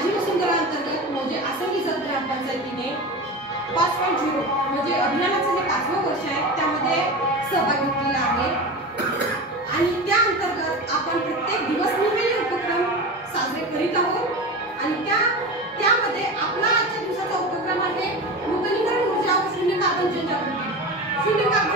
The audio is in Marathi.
माझी वसुंधरा अंतर्गत म्हणजे आसंगी जत ग्रामपंचायतीने 5.0 म्हणजे अभियानाचं हे 5वं वर्ष आहे, त्यामध्ये सहभाग घेतलेला आहे आणि त्या अंतर्गत आपण प्रत्येक दिवसनिमित्त उपक्रम साजरे करीत आहोत आणि त्यामध्ये आपला आजच्या दिवसाचा उपक्रम आहे नूतनीकरण ऊर्जा व शून्य कार्बन जनजागृती. शून्य कार्बन